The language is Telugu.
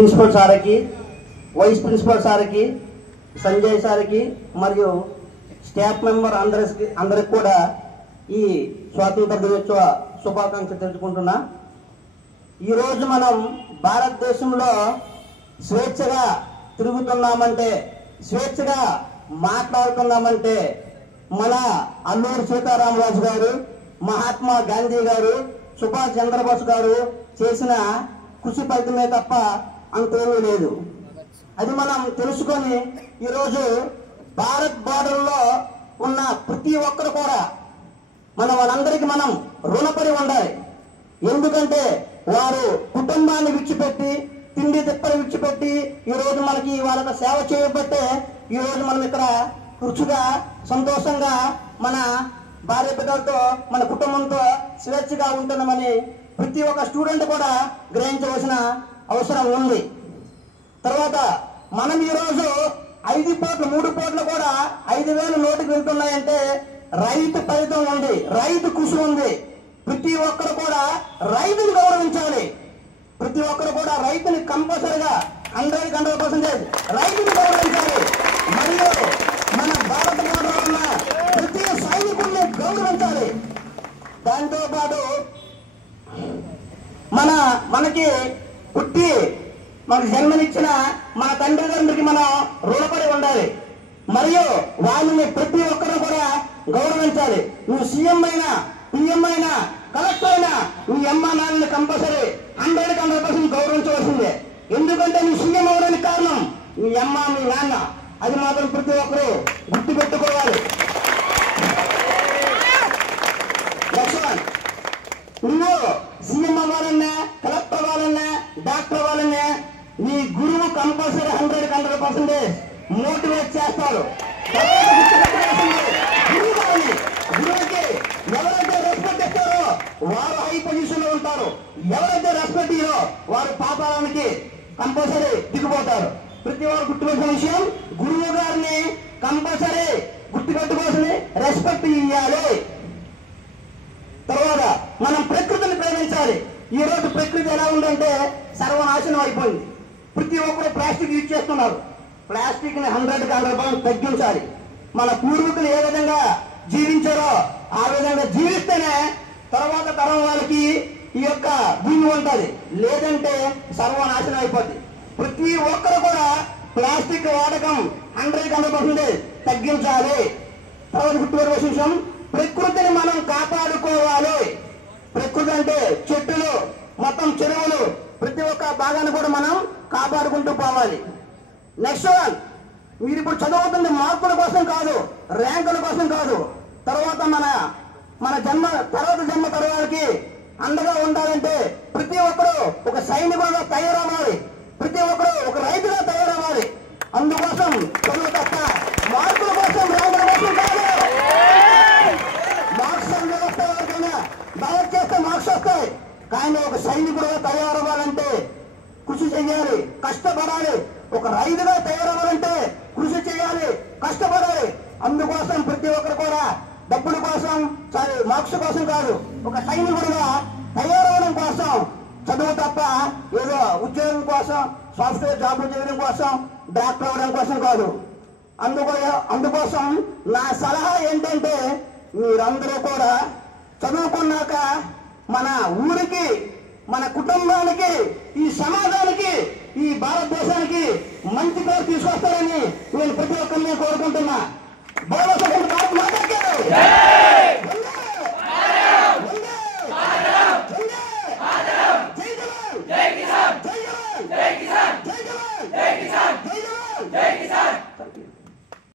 ప్రిన్సిపల్ సార్కి, వైస్ ప్రిన్సిపల్ సార్కి, సంజయ్ సార్కి మరియు స్టాఫ్ మెంబర్ అందరికి కూడా ఈ స్వాతంత్ర దినోత్సవ శుభాకాంక్షలు తెలుసుకుంటున్నా. ఈరోజు మనం భారతదేశంలో స్వేచ్ఛగా తిరుగుతున్నామంటే, స్వేచ్ఛగా మాట్లాడుతున్నామంటే మన అల్లూరి సీతారామరాజు గారు, మహాత్మా గాంధీ గారు, సుభాష్ చంద్రబోస్ గారు చేసిన కృషి ఫలితమే తప్ప అంతేమీ లేదు. అది మనం తెలుసుకొని ఈరోజు భారత్ బార్డర్లో ఉన్న ప్రతి ఒక్కరు కూడా వాళ్ళందరికీ మనం రుణపడి ఉండాలి. ఎందుకంటే వారు కుటుంబాన్ని విడిచిపెట్టి, తిండి తిప్పలు విడిచిపెట్టి ఈరోజు మనకి వాళ్ళకి సేవ చేయబట్టే ఈరోజు మనం ఇక్కడ రుచిగా సంతోషంగా మన భార్య బిడ్డలతో మన కుటుంబంతో స్వేచ్ఛగా ఉంటున్నామని ప్రతి ఒక్క స్టూడెంట్ కూడా గ్రహించవలసిన అవసరం ఉంది. తర్వాత మనం ఈరోజు 5 కోట్లు 3 కోట్లు కూడా 5,000 నోటికి వెళ్తున్నాయంటే రైతు ఫలితం ఉంది, రైతు కృషి ఉంది. ప్రతి ఒక్కరు కూడా రైతుని గౌరవించాలి. ప్రతి ఒక్కరు కూడా రైతుని కంపల్సరిగా 100% రైతుని గౌరవించాలి. మరియు మన భారతదేశంలో ఉన్న ప్రతి సైనికుల్ని గౌరవించాలి. దాంతో పాటు మనకి పుట్టి మనకు జన్మనిచ్చిన మన తండ్రిదండ్రికి మనం రుణపడి ఉండాలి. మరియు వాళ్ళని ప్రతి ఒక్కరు కూడా గౌరవించాలి. నువ్వు సీఎం అయినా, పిఎం అయినా, కలెక్టర్ అయినా నీ అమ్మ నాన్నని కంపల్సరీ 100% గౌరవించవలసిందే. ఎందుకంటే నువ్వు సీఎం అవడానికి కారణం మీ అమ్మ మీ నాన్న. అది మాత్రం ప్రతి ఒక్కరు గుర్తు పెట్టుకోవాలి. నువ్వు సీఎం అవ్వాలన్నా, కలెక్టర్ అవ్వాలన్నా, డాక్టర్ అవ్వాలన్నా నీ గురువు కంపల్సరీ 100% మోటివేట్ చేస్తారు. గురువుకి ఎవరైతే రెస్పెక్ట్ ఇస్తారో వారు హై పొజిషన్ లో ఉంటారు. ఎవరైతే రెస్పెక్ట్ ఇయ్యరో వారు పాపాలనికి కంపల్సరీ దిగిపోతారు. ప్రతి వారు గుర్తుపెట్టుకునే విషయం, గురువు గారిని కంపల్సరీ గుర్తుపెట్టుకోవాల్సిన రెస్పెక్ట్ ఇవ్వాలి. తర్వాత మనం ప్రకృతిని ప్రేమించాలి. ఈ రోజు ప్రకృతి ఎలా ఉందంటే సర్వనాశనం అయిపోయింది. ప్రతి ఒక్కరు ప్లాస్టిక్ యూజ్ చేస్తున్నారు. ప్లాస్టిక్ ని 100% తగ్గించాలి. మన పూర్వీకులు ఏ విధంగా జీవించారో ఆ విధంగా జీవిస్తేనే తర్వాత తరం వాళ్ళకి ఈ యొక్క భూమి ఉంటుంది. లేదంటే సర్వనాశనం అయిపోద్ది. ప్రతి ఒక్కరు కూడా ప్లాస్టిక్ వాడకం 100% తగ్గించాలి. తర్వాత గుర్తుపెట్టుకోవాల్సిన విషయం, ప్రకృతిని మనం కాపాడుకోవాలి. ప్రకృతి అంటే చెట్టులు, మొత్తం చెరువులు, ప్రతి ఒక్క భాగాన్ని కూడా మనం కాపాడుకుంటూ పోవాలి. నెక్స్ట్ వన్, మీరు ఇప్పుడు చదువుతుంది మార్కుల కోసం కాదు, ర్యాంకుల కోసం కాదు. తర్వాత మన జన్మ తరాలకి అండగా ఉండాలంటే ప్రతి ఒక్కరు ఒక సైనికులుగా తయారవ్వాలి. ప్రతి ఒక్కరు ఒక రైతుగా తయారవ్వాలి. అందుకోసం చదువు తప్ప మార్కుల కోసం, ర్యాంకుల కోసం కాదు. మార్క్స్ వ్యవస్థ ఎవరికైనా డెవలప్ చేస్తే మార్క్స్ వస్తాయి. కానీ ఒక సైనికుడుగా తయారవ్వాలంటే కృషి చేయాలి, కష్టపడాలి. ఒక రైతుగా తయారవ్వాలంటే కృషి చేయాలి, కష్టపడాలి. అందుకోసం ప్రతి ఒక్కరు కూడా డబ్బుల కోసం, మార్క్స్ కోసం కాదు, ఒక సైనికుడుగా తయారవడం కోసం, చదువు తప్ప ఏదో ఉద్యోగం కోసం, సాఫ్ట్వేర్ జాబ్ చేయడం కోసం, డాక్టర్ అవ్వడం కోసం కాదు. అందుకోసం నా సలహా ఏంటంటే మీరందరూ కూడా చదువుకున్నాక మన ఊరికి, మన కుటుంబానికి, ఈ సమాజానికి, ఈ భారతదేశానికి మంచి పేరు తీసుకొస్తారని నేను ప్రతి ఒక్కరిని కోరుకుంటున్నా. జై కిసాన్.